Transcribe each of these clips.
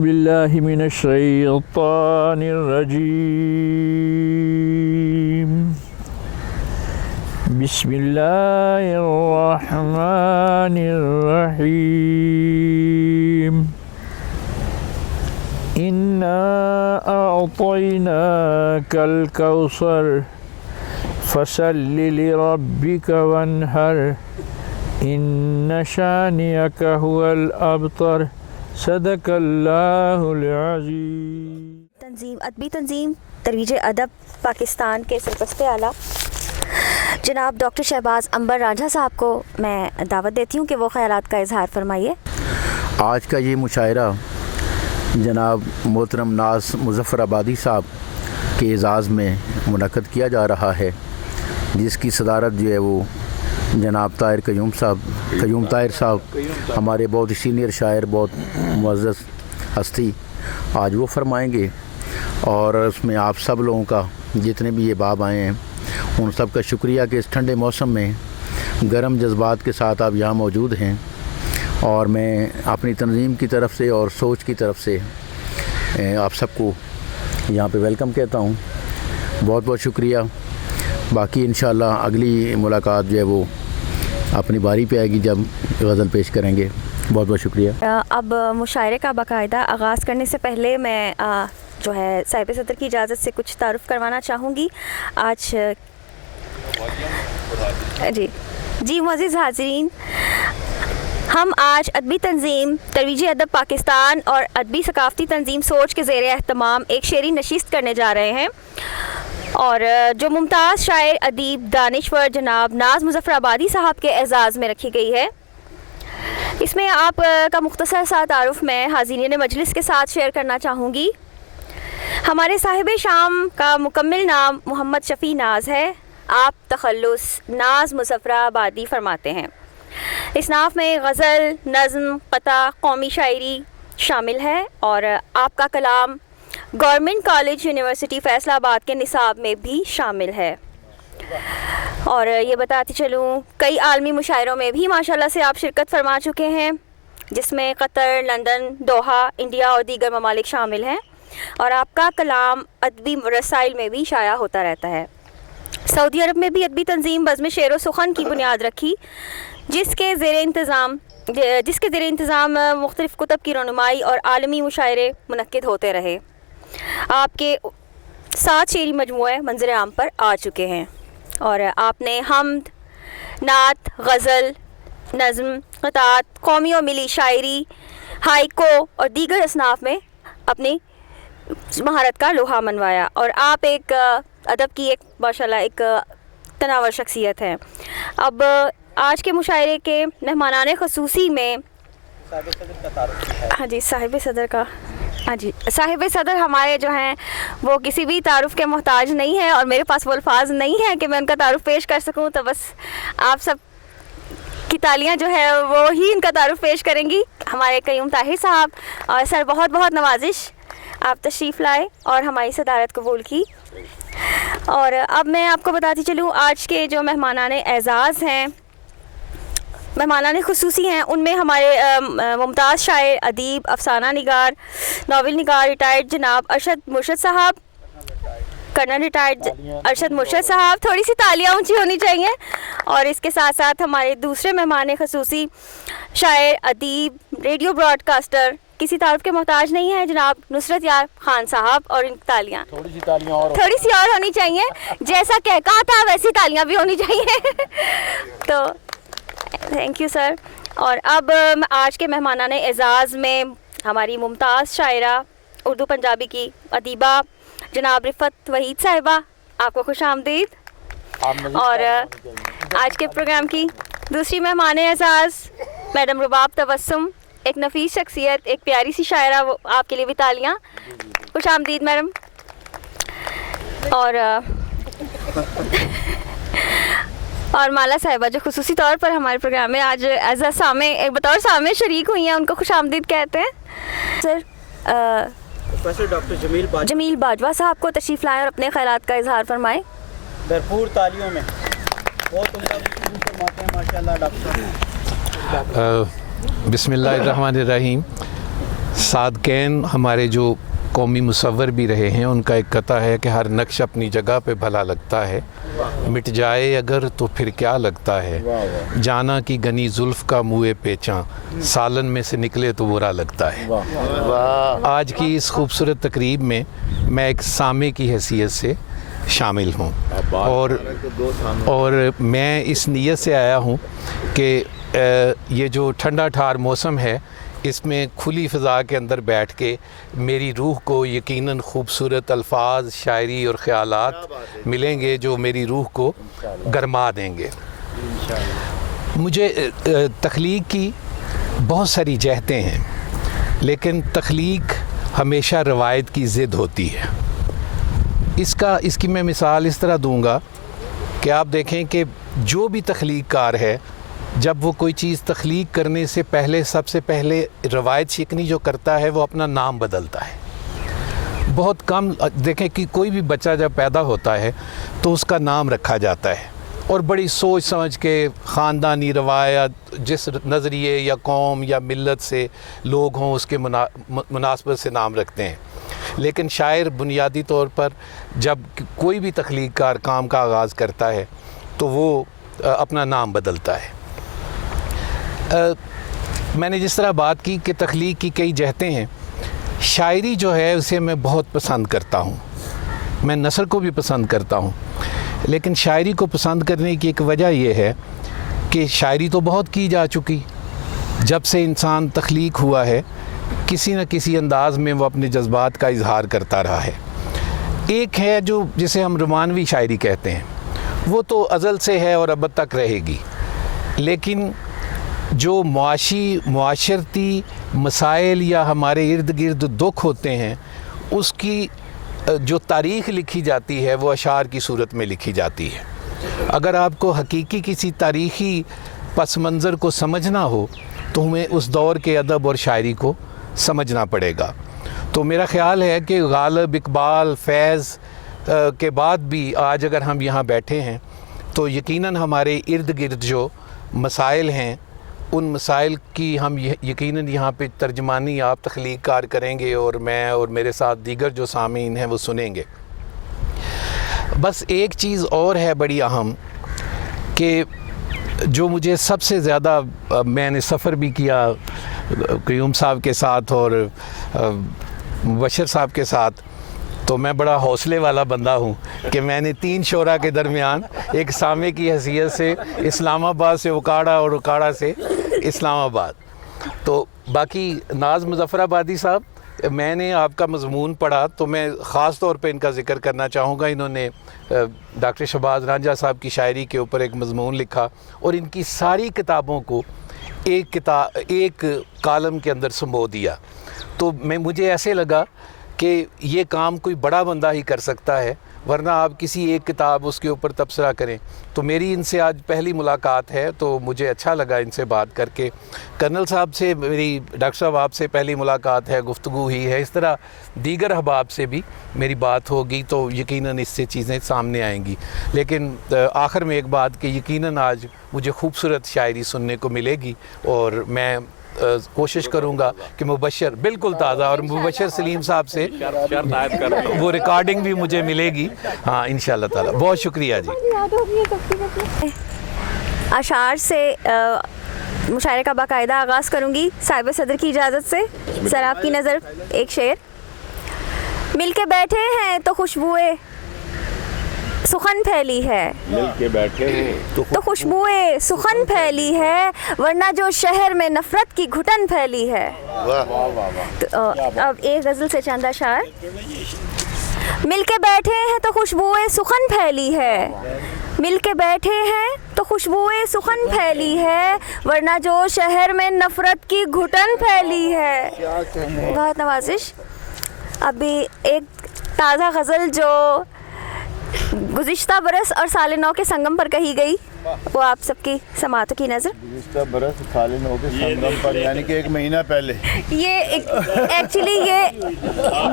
बिल्लाहि मिनश्शैतानिर्रजीम बिस्मिल्लाहिर्रहमानिर्रहीम इन्ना अअतैनाकल कौसर फसल्लि लिरब्बिका वन्हर इन्न शानिअका हुवल अबतर सदकल्लाहुल अज़ीम। तंजीम अदबी तंजीम तरोइज अदब पाकिस्तान के सरपरस्त आला जनाब डॉक्टर शहबाज अंबर रांझा साहब को मैं दावत देती हूँ कि वो ख़यालात का इजहार फरमाइए। आज का ये मुशायरा जनाब मोहतरम नाज मुज़फ़्फ़राबादी साहब के एज़ाज़ में मुनक़्क़द किया जा रहा है, जिसकी सदारत जो है वो जनाब कयूम ताहिर साहब हमारे बहुत सीनियर शायर, बहुत मुअज़्ज़ज़ हस्ती आज वो फरमाएंगे। और उसमें आप सब लोगों का, जितने भी ये बाब आए हैं, उन सब का शुक्रिया कि इस ठंडे मौसम में गर्म जज्बात के साथ आप यहाँ मौजूद हैं। और मैं अपनी तंजीम की तरफ से और सोच की तरफ से आप सबको यहाँ पे वेलकम कहता हूँ। बहुत बहुत शुक्रिया। बाकी इंशाअल्लाह अगली मुलाकात जो है वो अपनी बारी पे आएगी जब गज़ल पेश करेंगे। बहुत बहुत शुक्रिया। अब मुशायरे का बाकायदा आगाज़ करने से पहले मैं जो है साहिब सदर की इजाज़त से कुछ तारुफ़ करवाना चाहूँगी। आज जी मुअज़्ज़िज़ हाज़रीन, हम आज अदबी तंजीम तरोइज अदब पाकिस्तान और अदबी सकाफ़ती तंजीम सोच के ज़ेर एहतमाम एक शेरी नशिस्त करने जा रहे हैं, और जो मुमताज़ शायर अदीब दानिश्वर जनाब नाज मुज़फ़्फ़राबादी साहब के एज़ाज़ में रखी गई है। इसमें आप का मुख्तसर सा तारुफ़ मैं हाज़रीन मजलिस के साथ शेयर करना चाहूँगी। हमारे साहिब शाम का मुकम्मिल नाम मोहम्मद शफ़ी नाज है। आप तखल्लुस नाज मुज़फ़्फ़राबादी फरमाते हैं। इस नाव में गज़ल, नज़्म, क़ता, कौमी शायरी शामिल है, और आपका कलाम गवर्नमेंट कॉलेज यूनिवर्सिटी फ़ैसलाबाद के निसाब में भी शामिल है। और ये बताती चलूँ, कई आलमी मुशायरों में भी माशाल्लाह से आप शिरकत फरमा चुके हैं, जिसमें कतर, लंदन, दोहा, इंडिया और दीगर ममालिक शामिल हैं। और आपका कलाम अदबी रसाइल में भी शाया होता रहता है। सऊदी अरब में भी अदबी तंजीम बज़्म शेर व सुख़न की बुनियाद रखी, जिसके ज़ेर इंतज़ाम मुख्तलिफ़ कुतब की रनुमाई और आलमी मुशायरे मुनक्किद होते रहे। आपके 7 शेरी मजमूए मंज़िर आम पर आ चुके हैं, और आपने हमद, नात, गज़ल, नज़्म, क़तात, कौमी और मिली शायरी, हाइको और दीगर असनाफ़ में अपनी महारत का लोहा मनवाया। और आप एक अदब की एक माशाल्लाह एक तनावर शख्सियत हैं। अब आज के मुशायरे के मेहमानाने ख़ुसूसी में साहिब सदर हमारे जो हैं वो किसी भी तारुफ़ के मोहताज नहीं है, और मेरे पास वो अल्फाज नहीं है कि मैं उनका तारुफ़ पेश कर सकूं। तो बस आप सब की तालियां जो है वो ही इनका तारुफ़ पेश करेंगी। हमारे कयूम ताहिर साहब, और सर बहुत बहुत नवाजिश आप तशरीफ़ लाए और हमारी सदारत कबूल की। और अब मैं आपको बताती चलूँ, आज के जो मेहमानाने एज़ाज़ हैं, मेहमानाने ख़ुसूसी हैं, उनमें हमारे मुमताज़ शायर, अदीब, अफ़साना निगार, नावल निगार रिटायर्ड जनाब अरशद मुर्शद साहब, कर्नल रिटायर्ड अरशद मुर्शद साहब, थोड़ी सी तालियां ऊंची होनी चाहिए। और इसके साथ साथ हमारे दूसरे मेहमान ख़ुसूसी शायर, अदीब, रेडियो ब्रॉडकास्टर, किसी तारुफ़ के मोहताज नहीं है, जनाब नुसरत यार खान साहब। और इनकी तालियां थोड़ी सी और होनी चाहिए, जैसा कहा था वैसी तालियां भी होनी चाहिए। तो थैंक यू सर। और अब आज के मेहमानाने एज़ाज़ में हमारी मुमताज़ शायरा, उर्दू पंजाबी की अदीबा जनाब रिफ़त वहीद साहिबा, आपको खुश आमदीद। और आज के प्रोग्राम की दूसरी मेहमाने एज़ाज़ मैडम रुबाब तबस्सुम, एक नफीस शख्सियत, एक प्यारी सी शायरा, वो आपके लिए भी तालियां। खुश आमदीद मैडम। और माला साहिबा जो खुसूसी तौर पर हमारे प्रोग्राम में आज एज अ बतौर सामे शरीक हुई हैं, उनको खुश आमदीद कहते हैं। Sir professor doctor Jameel Bajwa साहब को तशरीफ़ लाएँ और अपने ख़यालात का इजहार फरमाएँ। भरपूर तालियों में बहुत उम्दा फरमाते हैं माशाल्लाह डॉक्टर। बिस्मिल्लाहिर्रहमानिर्रहीम। सादकैन हमारे जो कौमी मुसव्वर भी रहे हैं, उनका एक कथा है कि हर नक्श अपनी जगह पे भला लगता है, मिट जाए अगर तो फिर क्या लगता है, जाना कि गनी जुल्फ़ का मुँह पेचा, सालन में से निकले तो बुरा लगता है। आज की इस खूबसूरत तकरीब में मैं एक सामे की हैसियत से शामिल हूँ और मैं इस नीयत से आया हूँ कि ये जो ठंडा ठार मौसम है, इसमें खुली फ़ज़ा के अंदर बैठ के मेरी रूह को यकीनन खूबसूरत अल्फाज, शायरी और ख़यालात मिलेंगे जो मेरी रूह को गरमा देंगे। मुझे तख्लीक की बहुत सारी जहतें हैं, लेकिन तख्लीक हमेशा रवायत की ज़िद होती है। इसकी मैं मिसाल इस तरह दूंगा कि आप देखें कि जो भी तख्लीककार है, जब वो कोई चीज़ तख्लीक करने से पहले सबसे पहले रवायत शिकनी जो करता है वो अपना नाम बदलता है। बहुत कम देखें कि कोई भी बच्चा जब पैदा होता है तो उसका नाम रखा जाता है और बड़ी सोच समझ के ख़ानदानी रवायत, जिस नज़रिए या कौम या मिल्लत से लोग हों उसके मुनासबत से नाम रखते हैं। लेकिन शायर बुनियादी तौर पर जब कोई भी तख्लीककार काम का आगाज़ करता है तो वो अपना नाम बदलता है। मैंने जिस तरह बात की कि तख्लीक की कई जहतें हैं, शायरी जो है उसे मैं बहुत पसंद करता हूँ, मैं नसर को भी पसंद करता हूँ, लेकिन शायरी को पसंद करने की एक वजह यह है कि शायरी तो बहुत की जा चुकी, जब से इंसान तख्लीक हुआ है किसी न किसी अंदाज़ में वो अपने जज्बात का इजहार करता रहा है। एक है जो जिसे हम रोमानवी शायरी कहते हैं, वो तो अज़ल से है और अब तक रहेगी, लेकिन जो मुआशरती मसाइल या हमारे इर्द गिर्द दुख होते हैं, उसकी जो तारीख़ लिखी जाती है वो अशार की सूरत में लिखी जाती है। अगर आपको हकीकी किसी तारीख़ी पस मंज़र को समझना हो तो हमें उस दौर के अदब और शायरी को समझना पड़ेगा। तो मेरा ख़्याल है कि गालिब, इकबाल, फैज़ के बाद भी आज अगर हम यहाँ बैठे हैं तो यकीनन हमारे इर्द गिर्द जो मसाइल हैं उन मसाइल की हम यकीनन यहाँ पे तर्जमानी आप तख्लीककार करेंगे और मैं और मेरे साथ दीगर जो सामीन हैं वो सुनेंगे। बस एक चीज़ और है बड़ी अहम कि जो मुझे सबसे ज़्यादा, मैंने सफ़र भी किया क़यूम साहब के साथ और मुबशर साहब के साथ, तो मैं बड़ा हौसले वाला बंदा हूँ कि मैंने 3 शोरा के दरमियान एक सामे की हैसियत से इस्लामाबाद से उकाड़ा और उकाड़ा से इस्लामाबाद। तो बाकी नाज मुज़फ़्फ़राबादी साहब, मैंने आपका मज़मून पढ़ा तो मैं ख़ास तौर पे इनका ज़िक्र करना चाहूँगा। इन्होंने डॉक्टर शहबाज रांझा साहब की शायरी के ऊपर एक मज़मून लिखा और इनकी सारी किताबों को एक कालम के अंदर समो दिया। तो मुझे ऐसे लगा कि ये काम कोई बड़ा बंदा ही कर सकता है, वरना आप किसी एक किताब उसके ऊपर तबसरा करें। तो मेरी इनसे आज पहली मुलाकात है तो मुझे अच्छा लगा इनसे बात करके। कर्नल साहब से मेरी, डॉक्टर साहब आपसे पहली मुलाकात है, गुफ्तगू ही है, इस तरह दीगर अहबाब से भी मेरी बात होगी तो यकीनन इससे चीज़ें सामने आएंगी। लेकिन आखिर में एक बात कि यकीनन आज मुझे खूबसूरत शायरी सुनने को मिलेगी और मैं कोशिश करूंगा कि मुबशर बिल्कुल ताज़ा और मुबशर सलीम साहब से वो रिकॉर्डिंग भी मुझे मिलेगी। हाँ, इंशाल्लाह ताला। बहुत शुक्रिया जी। अशार से मुशायरे का बाकायदा आगाज़ करूंगी साहिब सदर की इजाज़त से। सर आपकी नज़र एक शेर। मिलके बैठे हैं तो खुशबुए सुखन फैली है, मिलके बैठे हैं तो खुशबुए सुखन फैली है, वरना जो शहर में नफ़रत की घुटन फैली है। तो अब एक गज़ल से चंद अशार। मिलके बैठे हैं तो खुशबुए सुखन फैली है, मिलके बैठे हैं तो खुशबुए सुखन फैली है, वरना जो शहर में नफ़रत की घुटन फैली है। बहुत नवाजिश। अभी एक ताज़ा गज़ल जो गुज़िश्ता बरस और साल नौ के संगम पर कही गई, वो आप सबकी समातों की नज़र। गुज़िश्ता बरस साल नौ के संगम पर, यानी कि 1 महीना पहले। ये एक्चुअली ये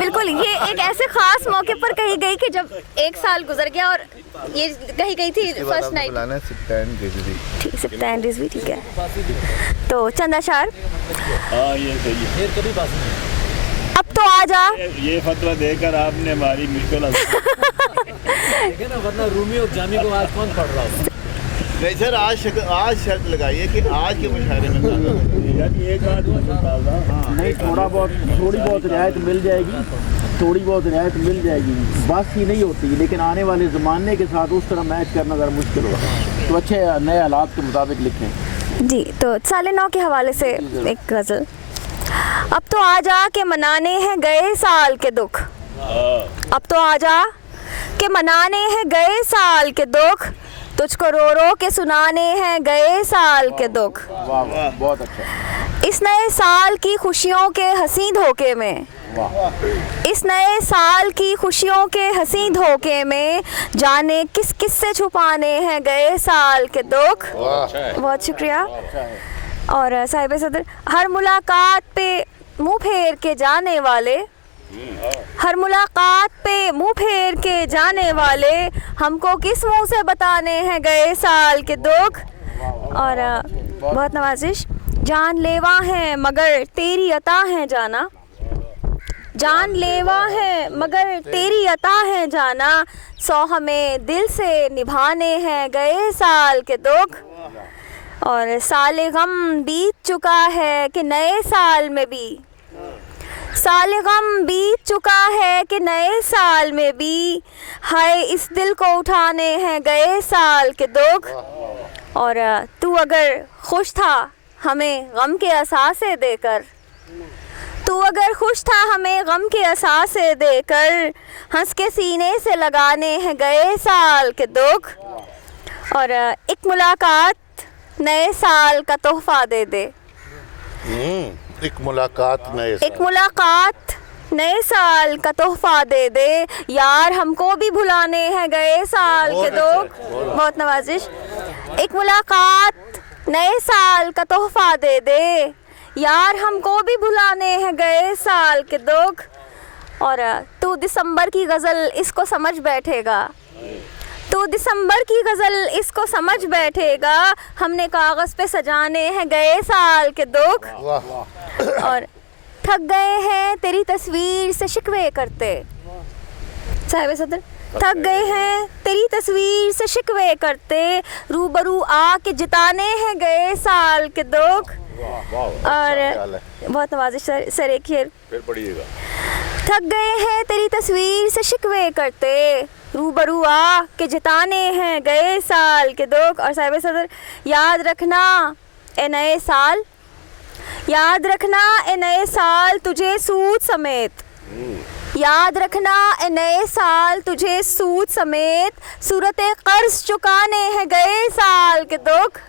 बिल्कुल ये एक ऐसे ख़ास मौके पर कही गई कि जब 1 साल गुजर गया और ये कही गई थी फर्स्ट नाइट। सिप्तान रिजवी, ठीक है। तो चंद अशार। हाँ, ये सही है। अब तो आ जा। ये फतवा देकर आपने हमारी मुश्किल देखे ना, वरना रूमी और जामी को आज कौन पढ़ रहा हो। नहीं सर, आज शर्त लगाइए कि आज के मुशायरे में एक आदमी नहीं, थोड़ी बहुत रियायत मिल जाएगी, थोड़ी बहुत रियायत मिल जाएगी, बस ही नहीं होती, लेकिन आने वाले ज़माने के साथ उस तरह मैच करना ज़रा मुश्किल होगा। तो अच्छे नए हालात के मुताबिक लिखें। जी, तो 9:30 के हवाले से एक गज़ल। अब तो आ जा के मनाने हैं गए साल के दुख, अब तो आ जा के मनाने हैं गए साल के दुख, तुझको रो रो के सुनाने हैं गए साल के दुख। वाह वाह, बहुत अच्छा। इस नए साल की खुशियों के हंसी धोखे में, इस नए साल की खुशियों के हंसी धोखे में, जाने किस किस से छुपाने हैं गए साल के दुख। बहुत शुक्रिया। और साहिब सदर, हर मुलाकात पे मुंह फेर के जाने वाले, हर मुलाकात पे मुंह फेर के जाने वाले, हमको किस मुंह से बताने हैं गए साल के दुख। और बहुत नवाजिश। जान लेवा है मगर तेरी अता है जाना, जान लेवा है मगर तेरी अता है जाना, सौ हमें दिल से निभाने हैं गए साल के दुख। और साले गम बीत चुका है कि नए साल में भी, साले गम बीत चुका है कि नए साल में भी, हाय इस दिल को उठाने हैं गए साल के दुख। और तू अगर खुश था हमें गम के असासे देकर, तू अगर खुश था हमें गम के असासे देकर, हंस के सीने से लगाने हैं गए साल के दुख। और एक मुलाकात नए साल का तोहफा दे दे, एक मुलाकात नए एक मुलाकात नए साल का तोहफा दे दे, यार हमको भी भुलाने हैं गए साल के दुख। बहुत नवाजिश। एक मुलाकात नए साल का तोहफा दे दे, यार हमको भी भुलाने हैं गए साल के दुख। और तू दिसंबर की गज़ल इसको समझ बैठेगा, तू दिसंबर की गज़ल इसको समझ बैठेगा, हमने कागज़ पे सजाने हैं गए साल के दुख। और थक गए हैं तेरी तस्वीर से शिकवे करते, साहिब सदर, थक गए हैं तेरी तस्वीर से शिकवे करते, रूबरू आके जिताने हैं गए साल के दुख। और बहुत नवाजिश सर एक फिर पढ़िएगा। थक गए हैं तेरी तस्वीर से शिकवे करते, रूबरू आ के जिताने हैं गए साल के दुख। और साहिब सदर, याद रखना ए नए साल, याद रखना ए नए साल तुझे सूद समेत, याद रखना ए नए साल तुझे सूद समेत, सूरते कर्ज चुकाने हैं गए साल के दुख।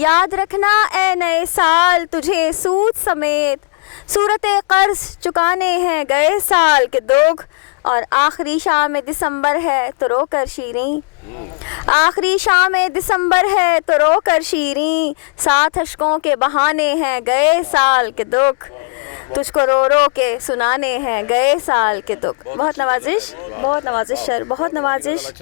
याद रखना ए नए साल तुझे सूद समेत, सूरते कर्ज चुकाने हैं गए साल के दुख। और आखिरी शाम दिसंबर है तो रो कर शीरीं, आखिरी शाम दिसंबर है तो रो कर शीरीं, साथ अशकों के बहाने हैं गए साल के दुख, तुझको रो रो के सुनाने हैं गए साल के दुख। बहुत नवाजिश, बहुत नवाजिश सर, बहुत नवाजिश।